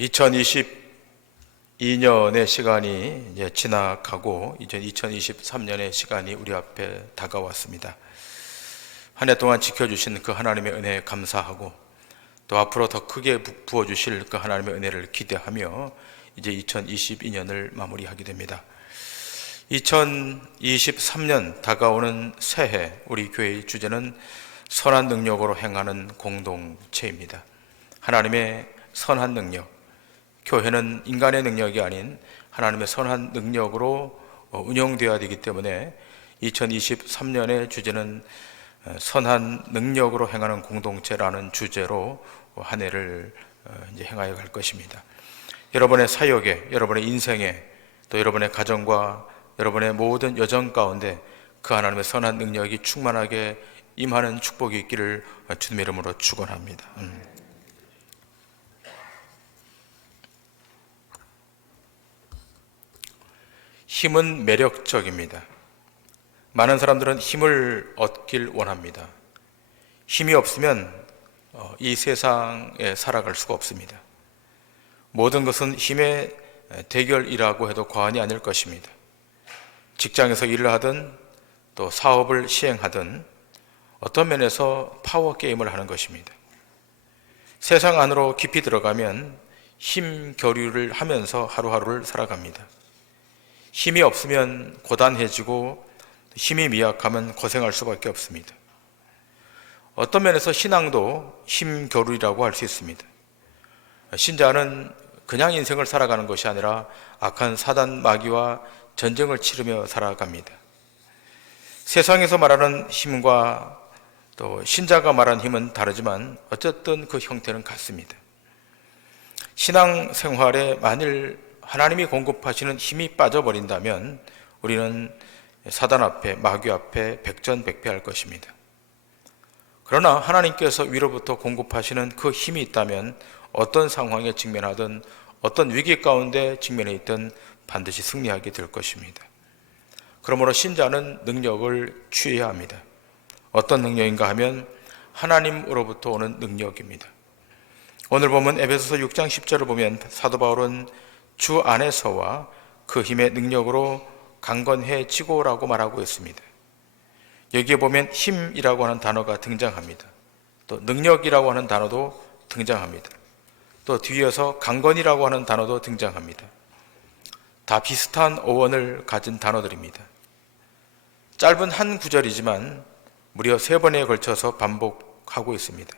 2022년의 시간이 이제 지나가고 이제 2023년의 시간이 우리 앞에 다가왔습니다. 한 해 동안 지켜주신 그 하나님의 은혜에 감사하고 또 앞으로 더 크게 부어주실 그 하나님의 은혜를 기대하며 이제 2022년을 마무리하게 됩니다. 2023년 다가오는 새해 우리 교회의 주제는 선한 능력으로 행하는 공동체입니다. 하나님의 선한 능력, 교회는 인간의 능력이 아닌 하나님의 선한 능력으로 운영되어야 되기 때문에 2023년의 주제는 선한 능력으로 행하는 공동체라는 주제로 한 해를 이제 행하여 갈 것입니다. 여러분의 사역에, 여러분의 인생에, 또 여러분의 가정과 여러분의 모든 여정 가운데 그 하나님의 선한 능력이 충만하게 임하는 축복이 있기를 주님의 이름으로 축원합니다. 힘은 매력적입니다. 많은 사람들은 힘을 얻길 원합니다. 힘이 없으면 이 세상에 살아갈 수가 없습니다. 모든 것은 힘의 대결이라고 해도 과언이 아닐 것입니다. 직장에서 일을 하든 또 사업을 시행하든 어떤 면에서 파워 게임을 하는 것입니다. 세상 안으로 깊이 들어가면 힘 교류를 하면서 하루하루를 살아갑니다. 힘이 없으면 고단해지고 힘이 미약하면 고생할 수밖에 없습니다. 어떤 면에서 신앙도 힘 교류라고 할 수 있습니다. 신자는 그냥 인생을 살아가는 것이 아니라 악한 사단 마귀와 전쟁을 치르며 살아갑니다. 세상에서 말하는 힘과 또 신자가 말하는 힘은 다르지만 어쨌든 그 형태는 같습니다. 신앙 생활에 만일 하나님이 공급하시는 힘이 빠져버린다면 우리는 사단 앞에, 마귀 앞에 백전백패할 것입니다. 그러나 하나님께서 위로부터 공급하시는 그 힘이 있다면 어떤 상황에 직면하든 어떤 위기 가운데 직면해 있든 반드시 승리하게 될 것입니다. 그러므로 신자는 능력을 취해야 합니다. 어떤 능력인가 하면 하나님으로부터 오는 능력입니다. 오늘 보면 에베소서 6장 10절을 보면 사도 바울은 주 안에서와 그 힘의 능력으로 강건해지고라고 말하고 있습니다. 여기에 보면 힘이라고 하는 단어가 등장합니다. 또 능력이라고 하는 단어도 등장합니다. 또 뒤에서 강건이라고 하는 단어도 등장합니다. 다 비슷한 어원을 가진 단어들입니다. 짧은 한 구절이지만 무려 3번에 걸쳐서 반복하고 있습니다.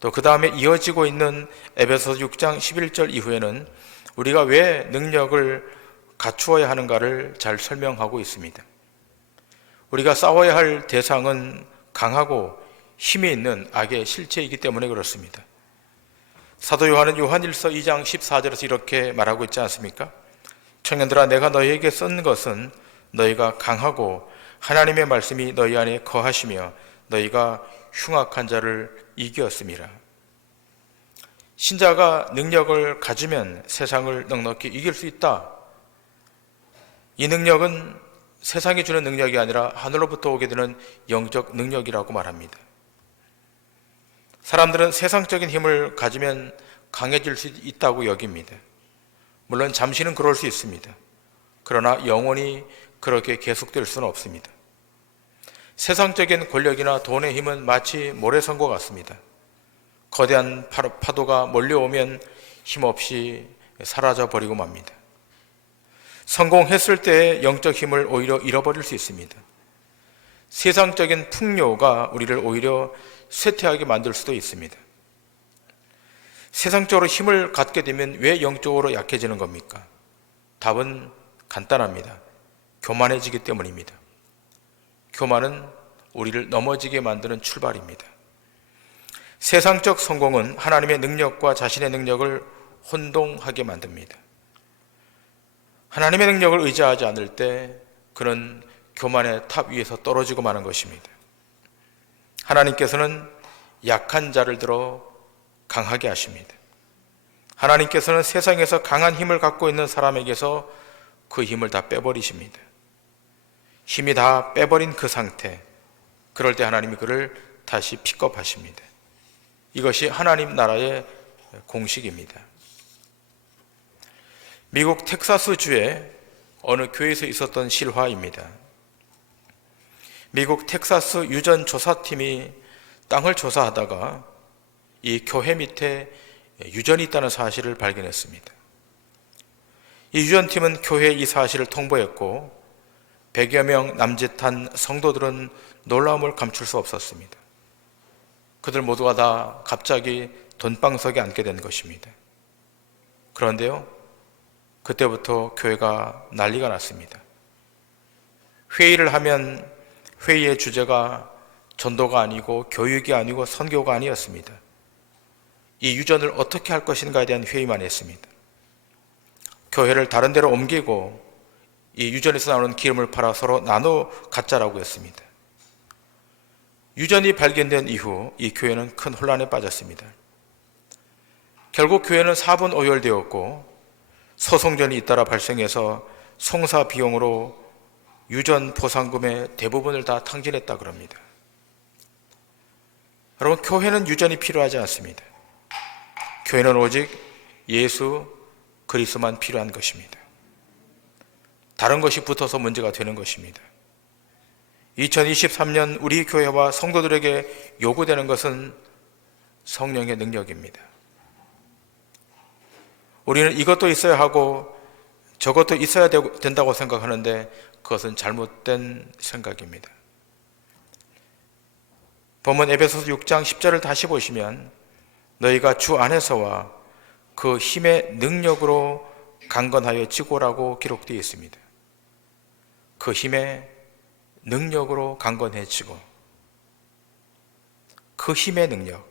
또 그 다음에 이어지고 있는 에베소서 6장 11절 이후에는 우리가 왜 능력을 갖추어야 하는가를 잘 설명하고 있습니다. 우리가 싸워야 할 대상은 강하고 힘이 있는 악의 실체이기 때문에 그렇습니다. 사도 요한은 요한일서 2장 14절에서 이렇게 말하고 있지 않습니까? 청년들아, 내가 너희에게 쓴 것은 너희가 강하고 하나님의 말씀이 너희 안에 거하시며 너희가 흉악한 자를 이기었음이라. 신자가 능력을 가지면 세상을 넉넉히 이길 수 있다. 이 능력은 세상이 주는 능력이 아니라 하늘로부터 오게 되는 영적 능력이라고 말합니다. 사람들은 세상적인 힘을 가지면 강해질 수 있다고 여깁니다. 물론 잠시는 그럴 수 있습니다. 그러나 영원히 그렇게 계속될 수는 없습니다. 세상적인 권력이나 돈의 힘은 마치 모래성과 같습니다. 거대한 파도가 몰려오면 힘없이 사라져버리고 맙니다. 성공했을 때의 영적 힘을 오히려 잃어버릴 수 있습니다. 세상적인 풍요가 우리를 오히려 쇠퇴하게 만들 수도 있습니다. 세상적으로 힘을 갖게 되면 왜 영적으로 약해지는 겁니까? 답은 간단합니다. 교만해지기 때문입니다. 교만은 우리를 넘어지게 만드는 출발입니다. 세상적 성공은 하나님의 능력과 자신의 능력을 혼동하게 만듭니다. 하나님의 능력을 의지하지 않을 때 그는 교만의 탑 위에서 떨어지고 마는 것입니다. 하나님께서는 약한 자를 들어 강하게 하십니다. 하나님께서는 세상에서 강한 힘을 갖고 있는 사람에게서 그 힘을 다 빼버리십니다. 힘이 다 빼버린 그 상태, 그럴 때 하나님이 그를 다시 픽업하십니다. 이것이 하나님 나라의 공식입니다. 미국 텍사스주의 어느 교회에서 있었던 실화입니다. 미국 텍사스 유전 조사팀이 땅을 조사하다가 이 교회 밑에 유전이 있다는 사실을 발견했습니다. 이 유전팀은 교회에 이 사실을 통보했고 100여 명 남짓한 성도들은 놀라움을 감출 수 없었습니다. 그들 모두가 다 갑자기 돈방석에 앉게 된 것입니다. 그런데요, 그때부터 교회가 난리가 났습니다. 회의를 하면 회의의 주제가 전도가 아니고 교육이 아니고 선교가 아니었습니다. 이 유전을 어떻게 할 것인가에 대한 회의만 했습니다. 교회를 다른 데로 옮기고 이 유전에서 나오는 기름을 팔아 서로 나눠 갖자라고 했습니다. 유전이 발견된 이후 이 교회는 큰 혼란에 빠졌습니다. 결국 교회는 사분 오열되었고 소송전이 잇따라 발생해서 송사 비용으로 유전 보상금의 대부분을 다 탕진했다 그럽니다. 여러분, 교회는 유전이 필요하지 않습니다. 교회는 오직 예수 그리스도만 필요한 것입니다. 다른 것이 붙어서 문제가 되는 것입니다. 2023년 우리 교회와 성도들에게 요구되는 것은 성령의 능력입니다. 우리는 이것도 있어야 하고 저것도 있어야 된다고 생각하는데 그것은 잘못된 생각입니다. 본문 에베소서 6장 10절을 다시 보시면 너희가 주 안에서와 그 힘의 능력으로 강건하여 지고라고 기록되어 있습니다. 그 힘의 능력으로 강건해지고, 그 힘의 능력,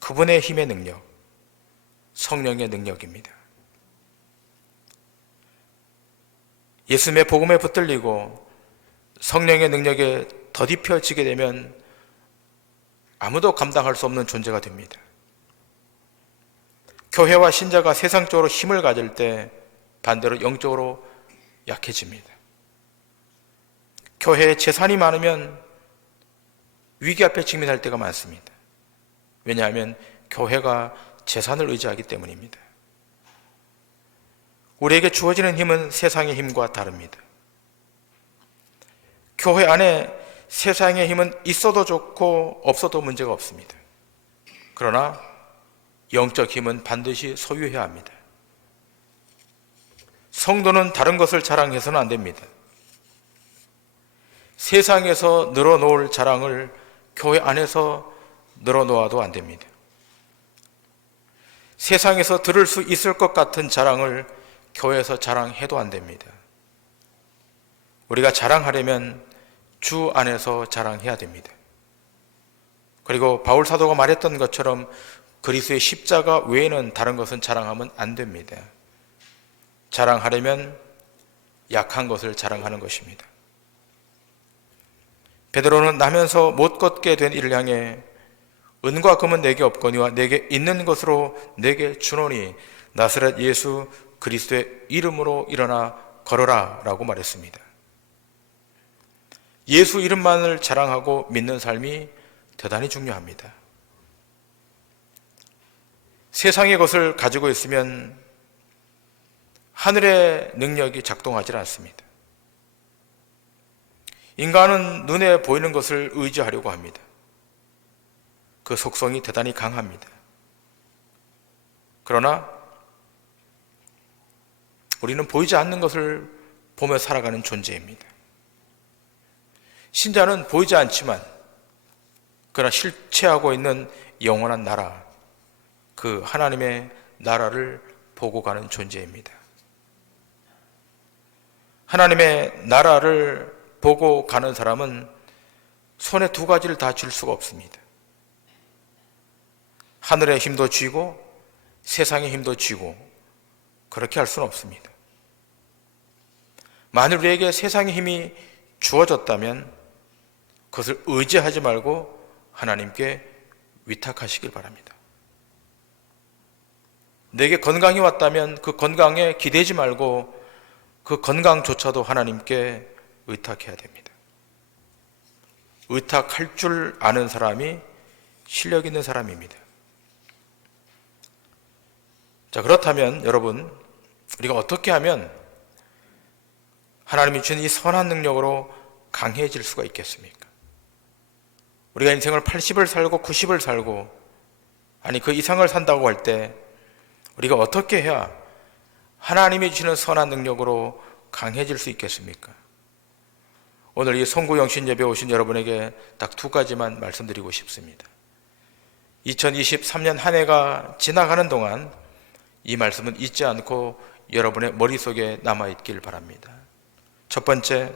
그분의 힘의 능력, 성령의 능력입니다. 예수님의 복음에 붙들리고 성령의 능력에 더딥혀지게 되면 아무도 감당할 수 없는 존재가 됩니다. 교회와 신자가 세상적으로 힘을 가질 때 반대로 영적으로 약해집니다. 교회에 재산이 많으면 위기 앞에 직면할 때가 많습니다. 왜냐하면 교회가 재산을 의지하기 때문입니다. 우리에게 주어지는 힘은 세상의 힘과 다릅니다. 교회 안에 세상의 힘은 있어도 좋고 없어도 문제가 없습니다. 그러나 영적 힘은 반드시 소유해야 합니다. 성도는 다른 것을 자랑해서는 안 됩니다. 세상에서 늘어놓을 자랑을 교회 안에서 늘어놓아도 안 됩니다. 세상에서 들을 수 있을 것 같은 자랑을 교회에서 자랑해도 안 됩니다. 우리가 자랑하려면 주 안에서 자랑해야 됩니다. 그리고 바울 사도가 말했던 것처럼 그리스도의 십자가 외에는 다른 것은 자랑하면 안 됩니다. 자랑하려면 약한 것을 자랑하는 것입니다. 베드로는 나면서 못 걷게 된 이를 향해 은과 금은 내게 없거니와 내게 있는 것으로 내게 주노니 나사렛 예수 그리스도의 이름으로 일어나 걸어라 라고 말했습니다. 예수 이름만을 자랑하고 믿는 삶이 대단히 중요합니다. 세상의 것을 가지고 있으면 하늘의 능력이 작동하지 않습니다. 인간은 눈에 보이는 것을 의지하려고 합니다. 그 속성이 대단히 강합니다. 그러나 우리는 보이지 않는 것을 보며 살아가는 존재입니다. 신자는 보이지 않지만 그러나 실체하고 있는 영원한 나라, 그 하나님의 나라를 보고 가는 존재입니다. 하나님의 나라를 보고 가는 사람은 손에 두 가지를 다 쥘 수가 없습니다. 하늘의 힘도 쥐고 세상의 힘도 쥐고 그렇게 할 수는 없습니다. 만일 우리에게 세상의 힘이 주어졌다면 그것을 의지하지 말고 하나님께 위탁하시길 바랍니다. 내게 건강이 왔다면 그 건강에 기대지 말고 그 건강조차도 하나님께 의탁해야 됩니다. 의탁할 줄 아는 사람이 실력 있는 사람입니다. 자, 그렇다면 여러분, 우리가 어떻게 하면 하나님이 주신 이 선한 능력으로 강해질 수가 있겠습니까? 우리가 인생을 80을 살고 90을 살고 아니 그 이상을 산다고 할 때 우리가 어떻게 해야 하나님이 주시는 선한 능력으로 강해질 수 있겠습니까? 오늘 이 송구영신 예배 오신 여러분에게 딱 두 가지만 말씀드리고 싶습니다. 2023년 한 해가 지나가는 동안 이 말씀은 잊지 않고 여러분의 머릿속에 남아있길 바랍니다. 첫 번째,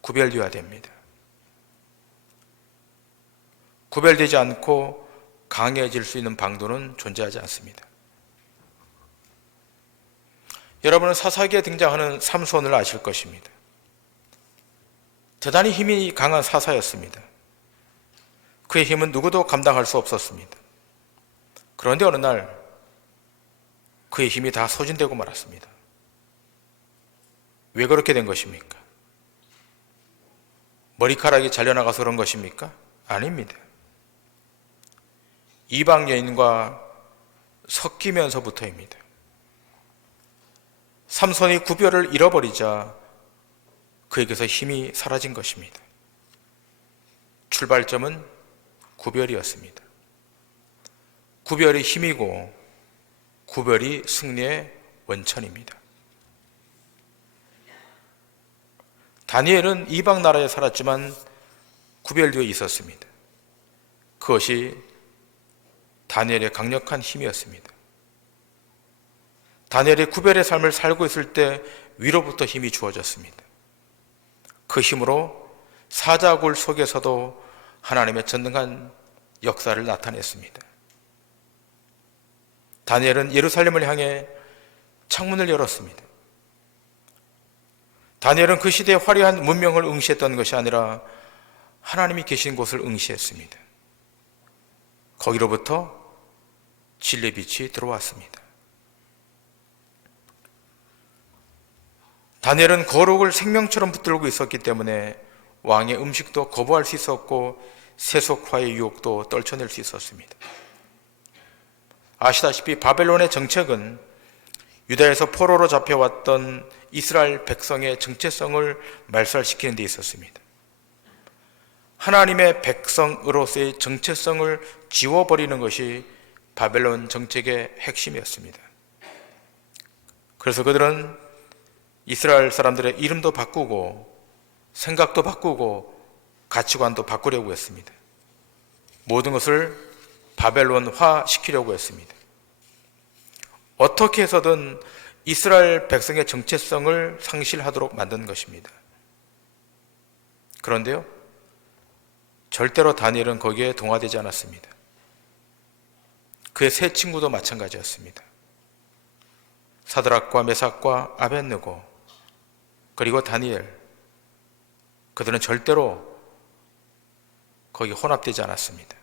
구별되어야 됩니다. 구별되지 않고 강해질 수 있는 방도는 존재하지 않습니다. 여러분은 사사기에 등장하는 삼손을 아실 것입니다. 대단히 힘이 강한 사사였습니다. 그의 힘은 누구도 감당할 수 없었습니다. 그런데 어느 날 그의 힘이 다 소진되고 말았습니다. 왜 그렇게 된 것입니까? 머리카락이 잘려나가서 그런 것입니까? 아닙니다. 이방 여인과 섞이면서부터입니다. 삼손이 구별을 잃어버리자 그에게서 힘이 사라진 것입니다. 출발점은 구별이었습니다. 구별이 힘이고 구별이 승리의 원천입니다. 다니엘은 이방 나라에 살았지만 구별되어 있었습니다. 그것이 다니엘의 강력한 힘이었습니다. 다니엘이 구별의 삶을 살고 있을 때 위로부터 힘이 주어졌습니다. 그 힘으로 사자굴 속에서도 하나님의 전능한 역사를 나타냈습니다. 다니엘은 예루살렘을 향해 창문을 열었습니다. 다니엘은 그 시대의 화려한 문명을 응시했던 것이 아니라 하나님이 계신 곳을 응시했습니다. 거기로부터 진리의 빛이 들어왔습니다. 다니엘은 거룩을 생명처럼 붙들고 있었기 때문에 왕의 음식도 거부할 수 있었고 세속화의 유혹도 떨쳐낼 수 있었습니다. 아시다시피 바벨론의 정책은 유다에서 포로로 잡혀왔던 이스라엘 백성의 정체성을 말살시키는 데 있었습니다. 하나님의 백성으로서의 정체성을 지워버리는 것이 바벨론 정책의 핵심이었습니다. 그래서 그들은 이스라엘 사람들의 이름도 바꾸고 생각도 바꾸고 가치관도 바꾸려고 했습니다. 모든 것을 바벨론화 시키려고 했습니다. 어떻게 해서든 이스라엘 백성의 정체성을 상실하도록 만든 것입니다. 그런데요, 절대로 다니엘은 거기에 동화되지 않았습니다. 그의 세 친구도 마찬가지였습니다. 사드락과 메삭과 아벳느고 그리고 다니엘, 그들은 절대로 거기 혼합되지 않았습니다.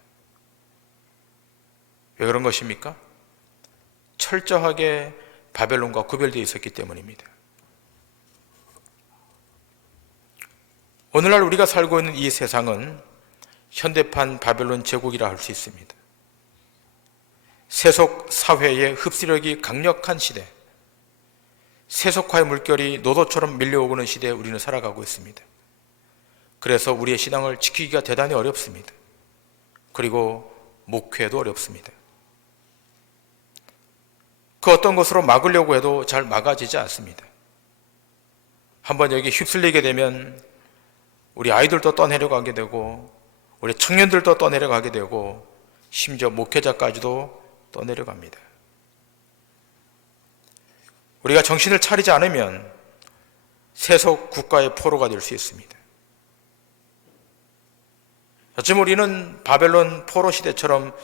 왜 그런 것입니까? 철저하게 바벨론과 구별되어 있었기 때문입니다. 오늘날 우리가 살고 있는 이 세상은 현대판 바벨론 제국이라 할 수 있습니다. 세속 사회의 흡수력이 강력한 시대, 세속화의 물결이 노도처럼 밀려오는 시대에 우리는 살아가고 있습니다. 그래서 우리의 신앙을 지키기가 대단히 어렵습니다. 그리고 목회도 어렵습니다. 그 어떤 것으로 막으려고 해도 잘 막아지지 않습니다. 한번 여기 휩쓸리게 되면 우리 아이들도 떠내려가게 되고 우리 청년들도 떠내려가게 되고 심지어 목회자까지도 떠내려갑니다. 우리가 정신을 차리지 않으면 세속 국가의 포로가 될 수 있습니다. 어쩌면 우리는 바벨론 포로 시대처럼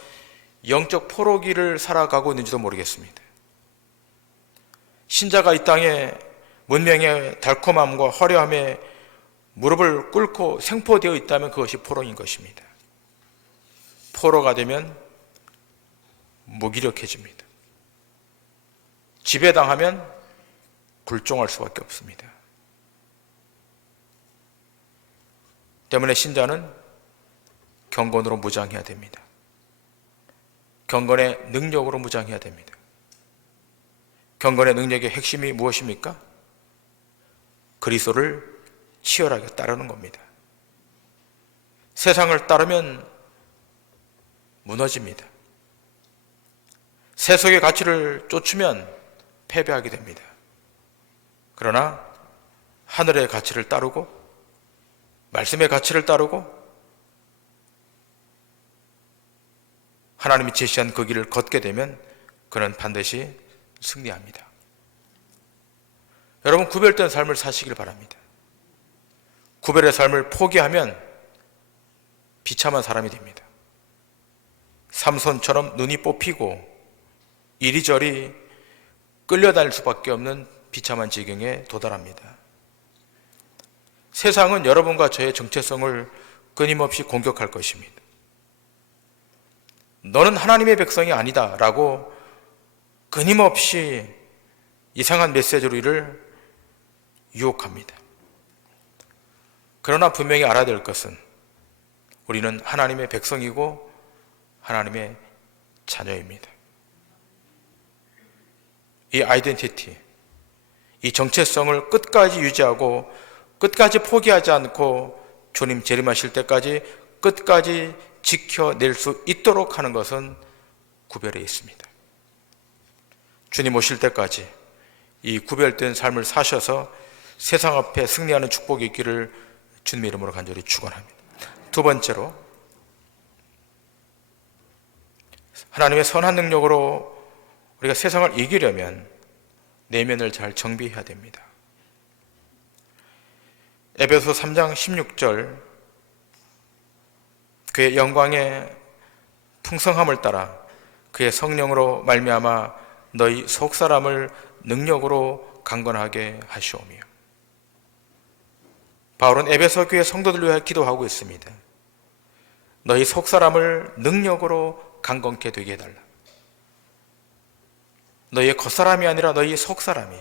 영적 포로기를 살아가고 있는지도 모르겠습니다. 신자가 이 땅에 문명의 달콤함과 화려함에 무릎을 꿇고 생포되어 있다면 그것이 포로인 것입니다. 포로가 되면 무기력해집니다. 지배당하면 굴종할 수밖에 없습니다. 때문에 신자는 경건으로 무장해야 됩니다. 경건의 능력으로 무장해야 됩니다. 경건의 능력의 핵심이 무엇입니까? 그리스도를 치열하게 따르는 겁니다. 세상을 따르면 무너집니다. 세속의 가치를 쫓으면 패배하게 됩니다. 그러나 하늘의 가치를 따르고 말씀의 가치를 따르고 하나님이 제시한 그 길을 걷게 되면 그는 반드시 승리합니다. 여러분, 구별된 삶을 사시길 바랍니다. 구별의 삶을 포기하면 비참한 사람이 됩니다. 삼손처럼 눈이 뽑히고 이리저리 끌려다닐 수밖에 없는 비참한 지경에 도달합니다. 세상은 여러분과 저의 정체성을 끊임없이 공격할 것입니다. 너는 하나님의 백성이 아니다 라고 끊임없이 이상한 메시지로 이를 유혹합니다. 그러나 분명히 알아야 될 것은 우리는 하나님의 백성이고 하나님의 자녀입니다. 이 아이덴티티, 이 정체성을 끝까지 유지하고 끝까지 포기하지 않고 주님 재림하실 때까지 끝까지 지켜낼 수 있도록 하는 것은 구별에 있습니다. 주님 오실 때까지 이 구별된 삶을 사셔서 세상 앞에 승리하는 축복이 있기를 주님의 이름으로 간절히 축원합니다. 두 번째로, 하나님의 선한 능력으로 우리가 세상을 이기려면 내면을 잘 정비해야 됩니다. 에베소 3장 16절, 그의 영광의 풍성함을 따라 그의 성령으로 말미암아 너희 속사람을 능력으로 강건하게 하시오며. 바울은 에베소 교회 성도들 위해 기도하고 있습니다. 너희 속사람을 능력으로 강건케 되게 해달라. 너희의 겉사람이 아니라 너희 속사람이,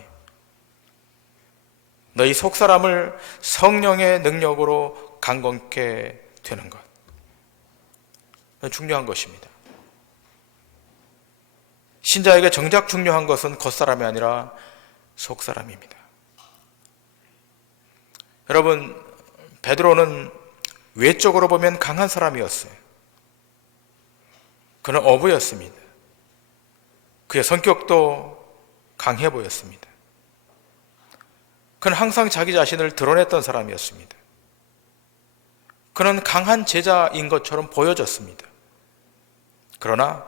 너희 속사람을 성령의 능력으로 강건케 되는 것, 중요한 것입니다. 신자에게 정작 중요한 것은 겉사람이 아니라 속사람입니다. 여러분, 베드로는 외적으로 보면 강한 사람이었어요. 그는 어부였습니다. 그의 성격도 강해 보였습니다. 그는 항상 자기 자신을 드러냈던 사람이었습니다. 그는 강한 제자인 것처럼 보여졌습니다. 그러나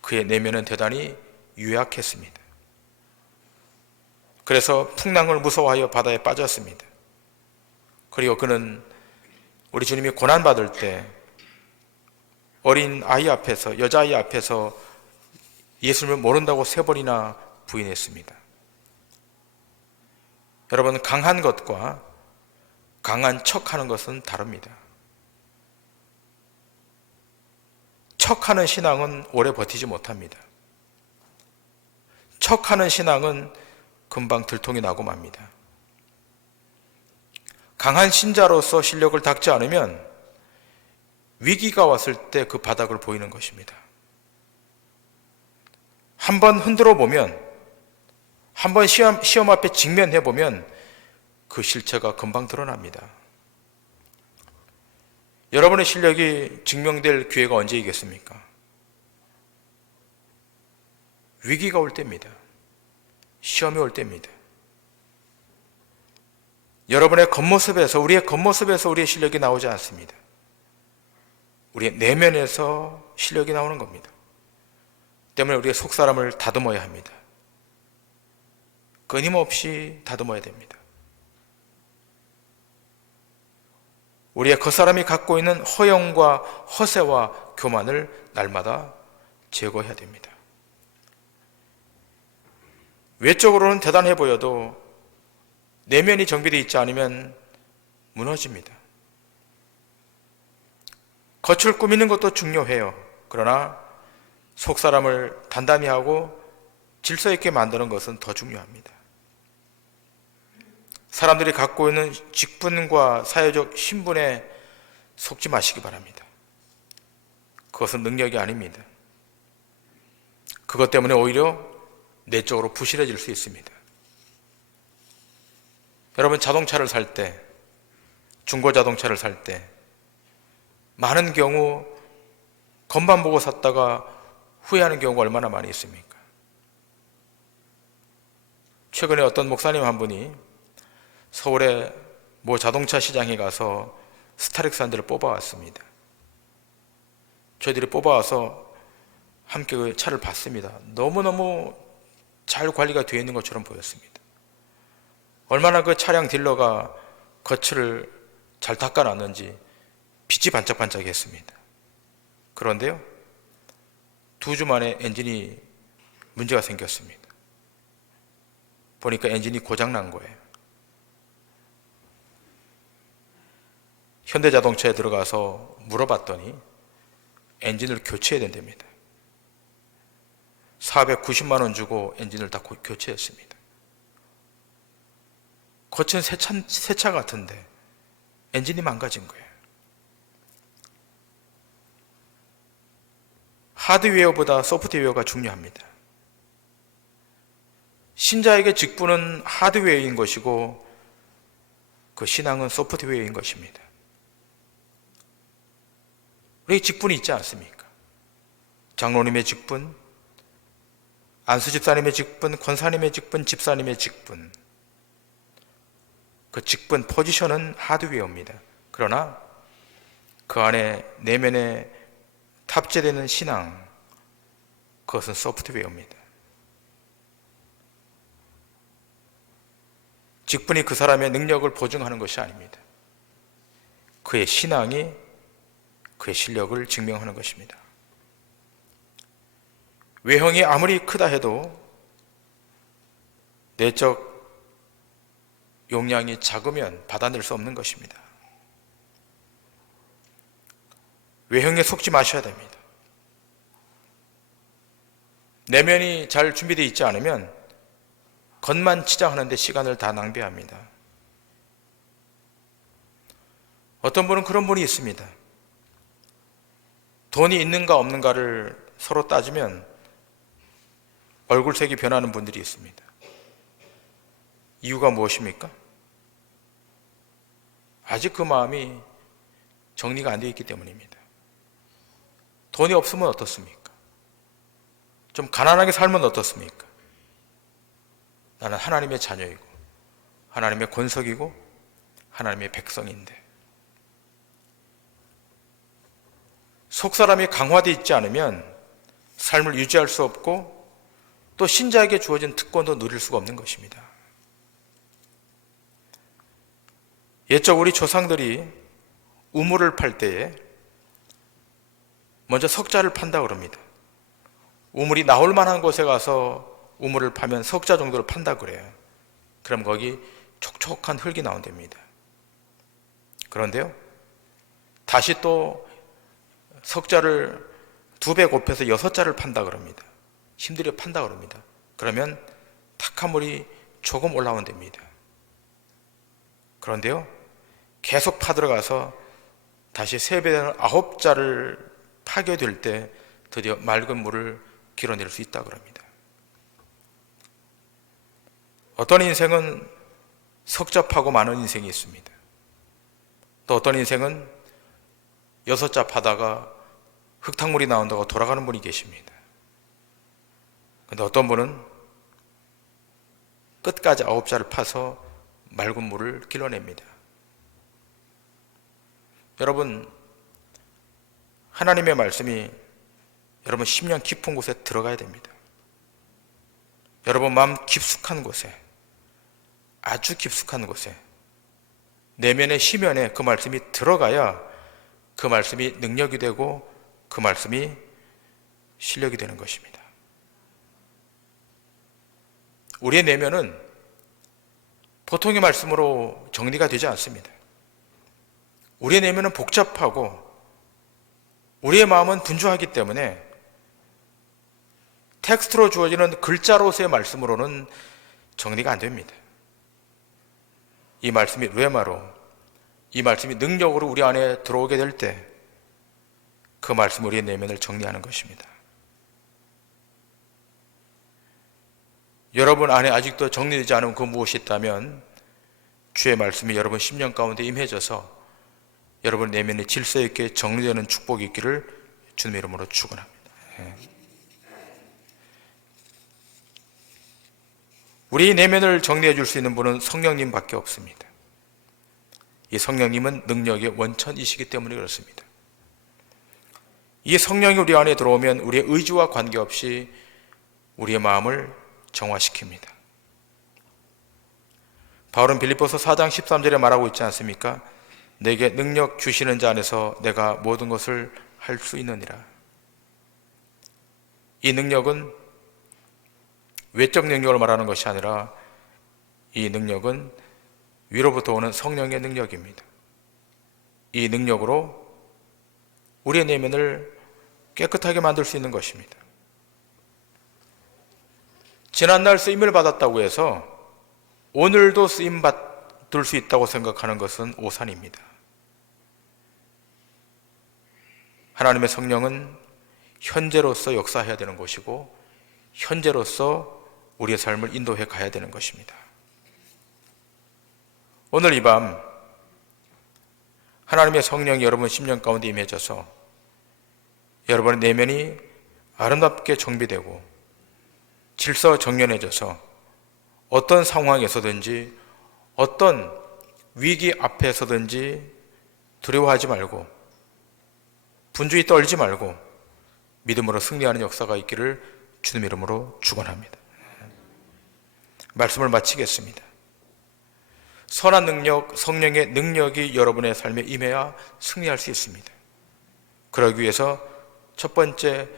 그의 내면은 대단히 유약했습니다. 그래서 풍랑을 무서워하여 바다에 빠졌습니다. 그리고 그는 우리 주님이 고난받을 때 어린 아이 앞에서, 여자아이 앞에서 예수님을 모른다고 3번이나 부인했습니다. 여러분, 강한 것과 강한 척하는 것은 다릅니다. 척하는 신앙은 오래 버티지 못합니다. 척하는 신앙은 금방 들통이 나고 맙니다. 강한 신자로서 실력을 닦지 않으면 위기가 왔을 때 그 바닥을 보이는 것입니다. 한번 흔들어 보면, 한번 시험 앞에 직면해 보면 그 실체가 금방 드러납니다. 여러분의 실력이 증명될 기회가 언제이겠습니까? 위기가 올 때입니다. 시험이 올 때입니다. 여러분의 겉모습에서, 우리의 겉모습에서 우리의 실력이 나오지 않습니다. 우리의 내면에서 실력이 나오는 겁니다. 때문에 우리의 속사람을 다듬어야 합니다. 끊임없이 다듬어야 됩니다. 우리의 겉사람이 갖고 있는 허영과 허세와 교만을 날마다 제거해야 됩니다. 외적으로는 대단해 보여도 내면이 정비되어 있지 않으면 무너집니다. 겉을 꾸미는 것도 중요해요. 그러나 속사람을 단단히 하고 질서 있게 만드는 것은 더 중요합니다. 사람들이 갖고 있는 직분과 사회적 신분에 속지 마시기 바랍니다. 그것은 능력이 아닙니다. 그것 때문에 오히려 내적으로 부실해질 수 있습니다. 여러분, 자동차를 살 때, 중고 자동차를 살 때 많은 경우 겉만 보고 샀다가 후회하는 경우가 얼마나 많이 있습니까? 최근에 어떤 목사님 한 분이 서울의 모 자동차 시장에 가서 스타렉스 한 대를 뽑아왔습니다. 저희들이 뽑아와서 함께 그 차를 봤습니다. 너무너무 잘 관리가 되어 있는 것처럼 보였습니다. 얼마나 그 차량 딜러가 거칠을 잘 닦아놨는지 빛이 반짝반짝했습니다. 그런데요, 2주 만에 엔진이 문제가 생겼습니다. 보니까 엔진이 고장난 거예요. 현대자동차에 들어가서 물어봤더니 엔진을 교체해야 된답니다. 490만 원 주고 엔진을 다 교체했습니다. 거친 새 차 같은데 엔진이 망가진 거예요. 하드웨어보다 소프트웨어가 중요합니다. 신자에게 직분은 하드웨어인 것이고 그 신앙은 소프트웨어인 것입니다. 우리에게 직분이 있지 않습니까? 장로님의 직분, 안수 집사님의 직분, 권사님의 직분, 집사님의 직분. 그 직분, 포지션은 하드웨어입니다. 그러나 그 안에 내면에 탑재되는 신앙, 그것은 소프트웨어입니다. 직분이 그 사람의 능력을 보증하는 것이 아닙니다. 그의 신앙이 그의 실력을 증명하는 것입니다. 외형이 아무리 크다 해도 내적 용량이 작으면 받아낼 수 없는 것입니다. 외형에 속지 마셔야 됩니다. 내면이 잘 준비되어 있지 않으면 겉만 치장하는데 시간을 다 낭비합니다. 어떤 분은 그런 분이 있습니다. 돈이 있는가 없는가를 서로 따지면 얼굴색이 변하는 분들이 있습니다. 이유가 무엇입니까? 아직 그 마음이 정리가 안 되어 있기 때문입니다. 돈이 없으면 어떻습니까? 좀 가난하게 살면 어떻습니까? 나는 하나님의 자녀이고 하나님의 권석이고 하나님의 백성인데, 속사람이 강화되어 있지 않으면 삶을 유지할 수 없고 또 신자에게 주어진 특권도 누릴 수가 없는 것입니다. 옛적 우리 조상들이 우물을 팔 때에 먼저 석자를 판다 그럽니다. 우물이 나올 만한 곳에 가서 우물을 파면 석자 정도를 판다 그래요. 그럼 거기 촉촉한 흙이 나온답니다. 그런데요, 다시 또 석자를 2배 곱해서 6자를 판다 그럽니다. 힘들여 판다 그럽니다. 그러면 탁한 물이 조금 올라온답니다. 그런데요, 계속 파들어가서 다시 3배 되는 9자를 파게 될 때 드디어 맑은 물을 길어낼 수 있다 그럽니다. 어떤 인생은 석자 파고 많은 인생이 있습니다. 또 어떤 인생은 6자 파다가 흙탕물이 나온다고 돌아가는 분이 계십니다. 그런데 어떤 분은 끝까지 9자를 파서 맑은 물을 길어냅니다. 여러분, 하나님의 말씀이 여러분 심령 깊은 곳에 들어가야 됩니다. 여러분 마음 깊숙한 곳에, 아주 깊숙한 곳에, 내면의 심연에 그 말씀이 들어가야 그 말씀이 능력이 되고 그 말씀이 실력이 되는 것입니다. 우리의 내면은 보통의 말씀으로 정리가 되지 않습니다. 우리의 내면은 복잡하고 우리의 마음은 분주하기 때문에 텍스트로 주어지는 글자로서의 말씀으로는 정리가 안 됩니다. 이 말씀이 레마로, 이 말씀이 능력으로 우리 안에 들어오게 될 때 그 말씀 우리의 내면을 정리하는 것입니다. 여러분 안에 아직도 정리되지 않은 그 무엇이 있다면 주의 말씀이 여러분 심령 가운데 임해져서 여러분 내면에 질서 있게 정리되는 축복이 있기를 주님의 이름으로 축원합니다. 우리 내면을 정리해 줄 수 있는 분은 성령님밖에 없습니다. 이 성령님은 능력의 원천이시기 때문에 그렇습니다. 이 성령이 우리 안에 들어오면 우리의 의지와 관계없이 우리의 마음을 정화시킵니다. 바울은 빌립보서 4장 13절에 말하고 있지 않습니까? 내게 능력 주시는 자 안에서 내가 모든 것을 할 수 있느니라. 이 능력은 외적 능력을 말하는 것이 아니라 이 능력은 위로부터 오는 성령의 능력입니다. 이 능력으로 우리의 내면을 깨끗하게 만들 수 있는 것입니다. 지난날 쓰임을 받았다고 해서 오늘도 쓰임 받을 수 있다고 생각하는 것은 오산입니다. 하나님의 성령은 현재로서 역사해야 되는 것이고 현재로서 우리의 삶을 인도해 가야 되는 것입니다. 오늘 이 밤 하나님의 성령이 여러분 심령 가운데 임해져서 여러분의 내면이 아름답게 정비되고 질서 정연해져서 어떤 상황에서든지 어떤 위기 앞에서든지 두려워하지 말고 분주히 떨지 말고 믿음으로 승리하는 역사가 있기를 주님 이름으로 축원합니다. 말씀을 마치겠습니다. 선한 능력, 성령의 능력이 여러분의 삶에 임해야 승리할 수 있습니다. 그러기 위해서 첫 번째,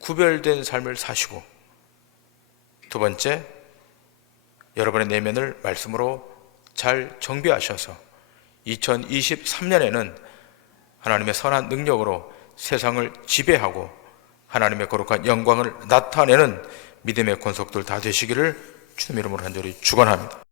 구별된 삶을 사시고 두 번째, 여러분의 내면을 말씀으로 잘 정비하셔서 2023년에는 하나님의 선한 능력으로 세상을 지배하고 하나님의 거룩한 영광을 나타내는 믿음의 권속들 다 되시기를 주님 이름으로 간절히 축원합니다.